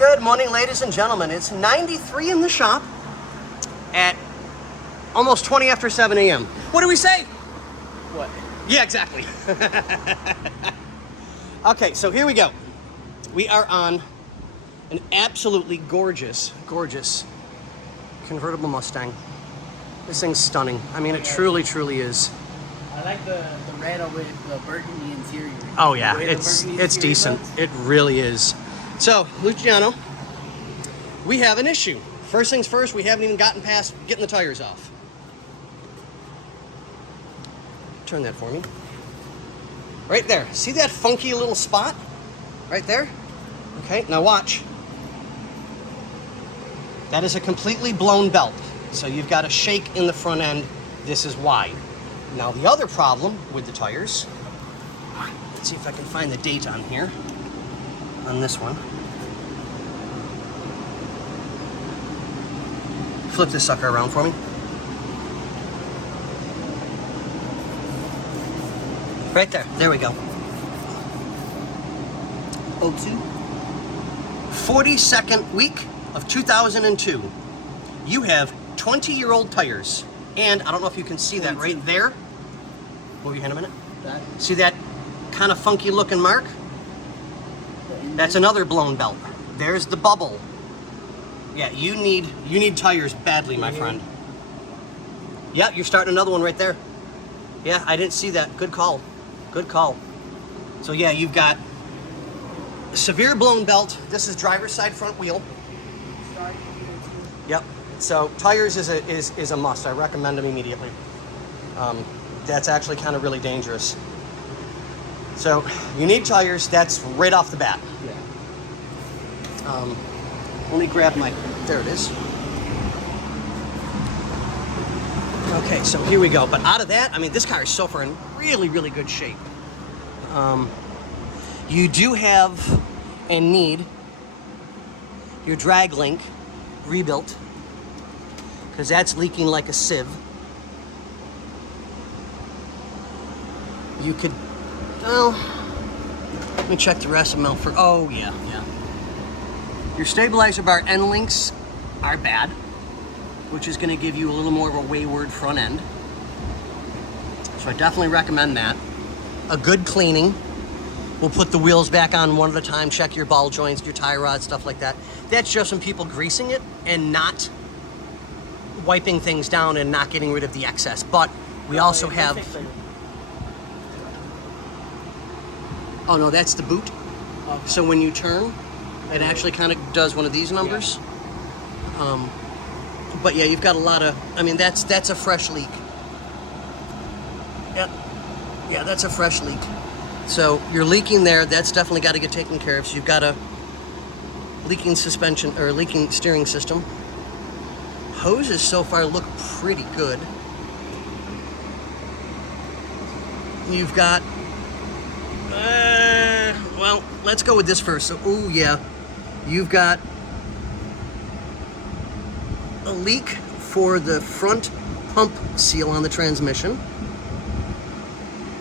Good morning, ladies and gentlemen. It's 93 in the shop at almost 20 after 7 a.m. What do we say? What? Yeah, exactly. Okay, so here we go. We are on an absolutely gorgeous, gorgeous convertible Mustang. This thing's stunning. I mean, it truly, truly is. I like the red with the burgundy interior. Oh yeah, it's decent. It really is. So, Luciano, we have an issue. First things first, we haven't even gotten past getting the tires off. Turn that for me. Right there. See that funky little spot? Right there? Okay, now watch. That is a completely blown belt. So you've got a shake in the front end. This is why. Now the other problem with the tires, let's see if I can find the date on here, on this one. Flip this sucker around for me. Right there, there we go. 02. 42nd week of 2002. You have 20-year-old tires. And I don't know if you can see that right there. Move your hand a minute. That? See that kind of funky looking mark? That's another blown belt. There's the bubble. Yeah, you need tires badly, my friend. Yeah, you're starting another one right there. Yeah, I didn't see that. Good call. Good call. So yeah, you've got severe blown belt. This is driver's side front wheel. Yep. So tires is a must. I recommend them immediately. That's actually kind of really dangerous. So you need tires. That's right off the bat. Yeah. Let me grab my. There it is. Okay, so here we go. But out of that, I mean, this car is so far in really, really good shape. You do have and need your drag link rebuilt, because that's leaking like a sieve. You could, well, let me check the rest of them out for, oh yeah. Your stabilizer bar end links are bad, which is going to give you a little more of a wayward front end. So I definitely recommend that. A good cleaning. We'll put the wheels back on one at a time, check your ball joints, your tie rods, stuff like that. That's just from people greasing it and not wiping things down and not getting rid of the excess. But we also have... Oh no, that's the boot. Okay. So when you turn, it actually kind of does one of these numbers. Yeah. But yeah, you've got a lot of, I mean, that's a fresh leak. Yep. Yeah, that's a fresh leak. So you're leaking there, that's definitely got to get taken care of. So you've got a leaking suspension, or leaking steering system. Hoses so far look pretty good. You've got, well, let's go with this first. So, ooh, yeah. You've got a leak for the front pump seal on the transmission.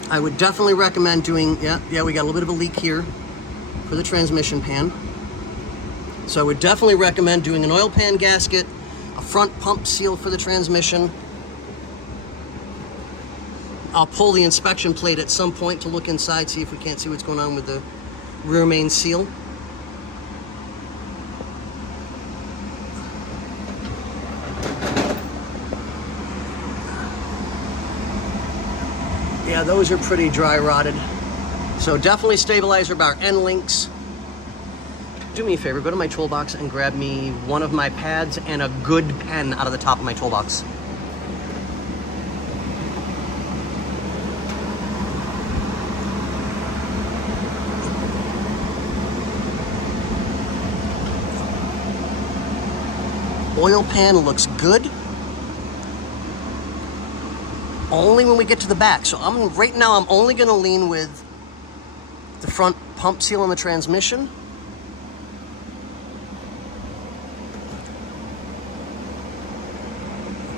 I would definitely recommend doing, yeah, we got a little bit of a leak here for the transmission pan. So I would definitely recommend doing an oil pan gasket, a front pump seal for the transmission. I'll pull the inspection plate at some point to look inside, see if we can't see what's going on with the rear main seal. Yeah, those are pretty dry rotted. So definitely stabilizer bar end links. Do me a favor, go to my toolbox and grab me one of my pads and a good pen out of the top of my toolbox. Oil pan looks good. Only when we get to the back. So right now I'm only going to lean with the front pump seal on the transmission.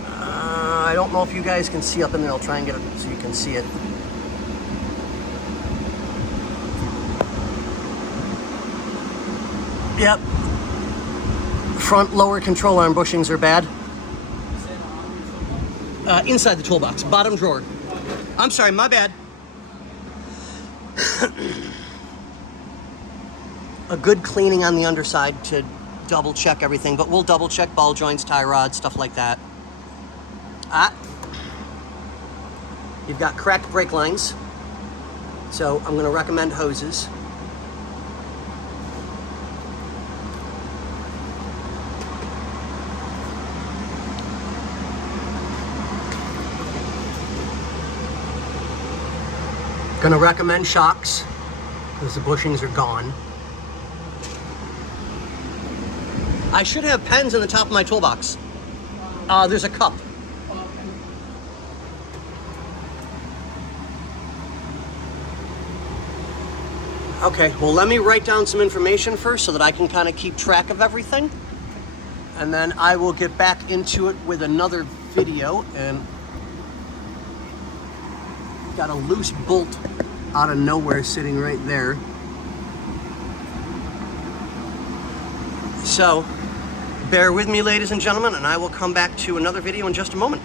I don't know if you guys can see up in there. I'll try and get it so you can see it. Yep. Front lower control arm bushings are bad. Inside the toolbox, bottom drawer. I'm sorry, my bad. A good cleaning on the underside to double check everything, but we'll double check ball joints, tie rods, stuff like that. You've got cracked brake lines, so I'm going to recommend hoses. Going to recommend shocks because the bushings are gone. I should have pens in the top of my toolbox. There's a cup. Okay, well, let me write down some information first so that I can kind of keep track of everything. And then I will get back into it with another video. And got a loose bolt out of nowhere sitting right there. So, bear with me, ladies and gentlemen, and I will come back to another video in just a moment.